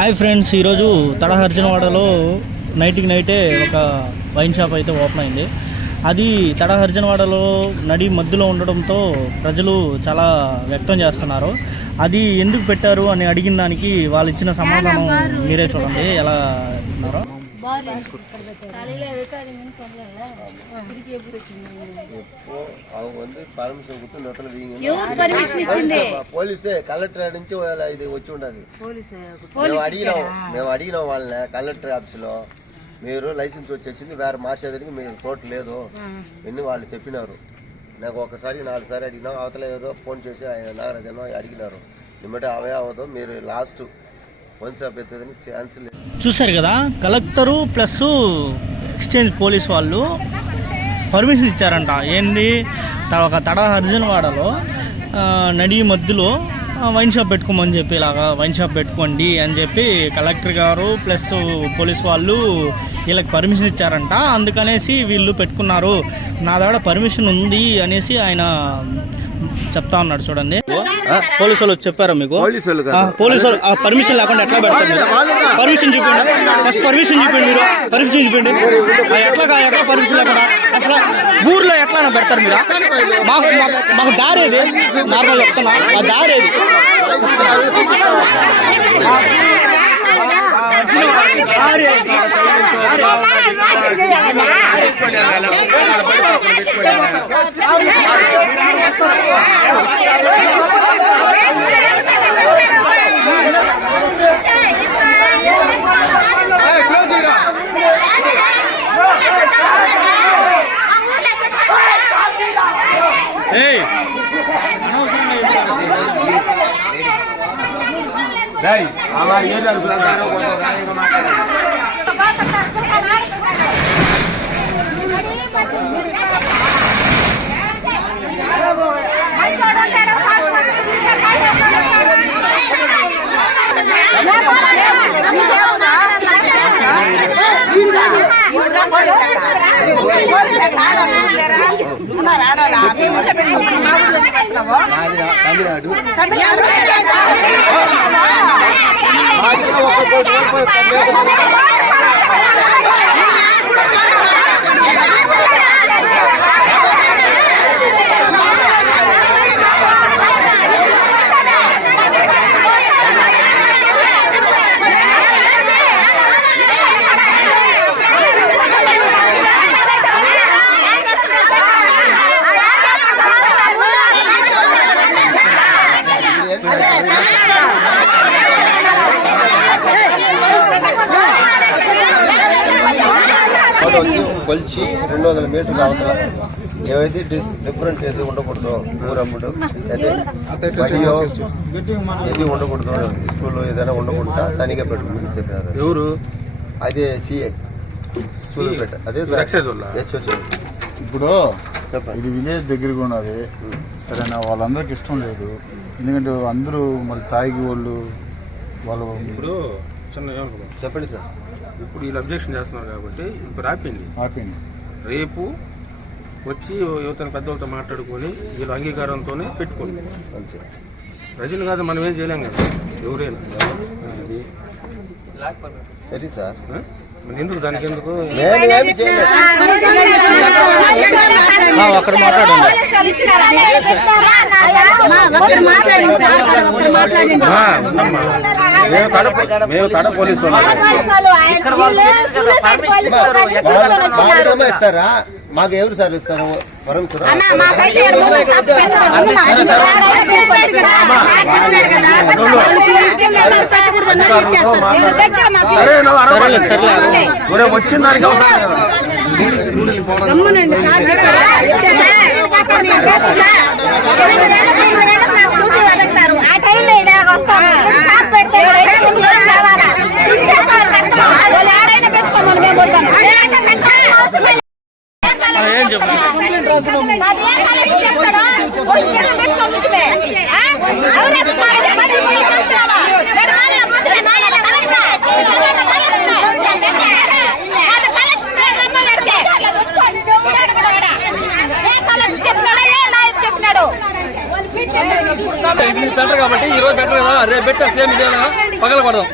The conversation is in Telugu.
హాయ్ ఫ్రెండ్స్, ఈరోజు తడహర్జనవాడలో నైట్కి నైటే ఒక వైన్ షాప్ అయితే ఓపెన్ అయింది. అది తడహర్జనవాడలో నడి మధ్యలో ఉండడంతో ప్రజలు చాలా వ్యక్తం చేస్తున్నారు. అది ఎందుకు పెట్టారు అని అడిగిన దానికి వాళ్ళు ఇచ్చిన సమాధానం మీరే చూడండి ఎలా ఇస్తున్నారో. పోలీసే కలెక్టర్ నుంచి ఇది వచ్చి ఉండదు. మేము అడిగినాం వాళ్ళని కలెక్టర్ ఆఫీస్ లో, మీరు లైసెన్స్ వచ్చేసింది వేరే మార్చేదానికి మీరు తోట లేదు ఎన్ని వాళ్ళు చెప్పినారు. నాకు ఒకసారి 4 సార్లు అడిగినా, అవతల ఏదో ఫోన్ చేసి ఆయన నాగరాజనో అడిగినారు. నిమ్మటే అవే అవ్వదు, మీరు లాస్ట్ వన్ షాప్ ఎత్తదని ఛాన్స్ లేదు. చూసారు కదా, కలెక్టరు ప్లస్ ఎక్స్చేంజ్ పోలీస్ వాళ్ళు పర్మిషన్ ఇచ్చారంట. ఏంది, ఒక తడహర్జనవాడలో నడి మధ్యలో వైన్ షాప్ పెట్టుకోమని చెప్పి, ఇలాగా వైన్ షాప్ పెట్టుకోండి అని చెప్పి కలెక్టర్ గారు ప్లస్ పోలీస్ వాళ్ళు వీళ్ళకి పర్మిషన్ ఇచ్చారంట. అందుకనేసి వీళ్ళు పెట్టుకున్నారు. నా దగ్గర పర్మిషన్ ఉంది అనేసి ఆయన చెప్తా ఉన్నాడు. చూడండి, పోలీసు వాళ్ళు చెప్పారా మీకు? పోలీసు వాళ్ళు పర్మిషన్ లేకుండా ఎట్లా పెడతారు? పర్మిషన్ చూపండి, ఫస్ట్ పర్మిషన్ చూపండి. మీరు పర్మిషన్ చూపండి. ఎట్లా పర్మిషన్ లేకుండా అసలు ఊర్లో ఎట్లా పెడతారు మీరు? మాకు దారేది నార్మల్ చెప్తున్నా, మా దారేది కొలిచి 200 మీటర్లు అవతల ఏవైతే డిఫరెంట్ ఏది ఉండకూడదు, ఊరమ్ముడు ఏది ఉండకూడదు, స్కూల్లో ఏదైనా ఉండకుండా తనిఖీ పెట్టుకుని చెప్పారు. ఎవరు? అదే సిఐ సూర్యపేట. అదే ఇప్పుడు ఇది విలేజ్ దగ్గరగా ఉన్నది. సరేనా, వాళ్ళందరికి ఇష్టం లేదు. ఎందుకంటే అందరూ మరి తాగి వాళ్ళు ఇప్పుడు చెప్పండి సార్. ఇప్పుడు వీళ్ళు అబ్జెక్షన్ చేస్తున్నారు కాబట్టి ఇప్పుడు ఆపింది. రేపు వచ్చి యువతను పెద్దలతో మాట్లాడుకొని వీళ్ళు అంగీకారంతోనే పెట్టుకోండి. ప్రజలు కాదు, మనం ఏం చేయలేం కదా, ఎవరైనా. అది సరే సార్, ఎందుకు దానికి ఎందుకు అక్కడ మాట్లాడండి. మేము తడ పోలీసు ఇస్తారా? మాకు ఎవరు సార్ ఇస్తారు? వచ్చిన దానికి అవసరం పెట్టరు కాబట్టి ఈరోజు బెటర్ కదా, రేపు పెట్టా సేమ్ ఇదేనా? పగల పడదాం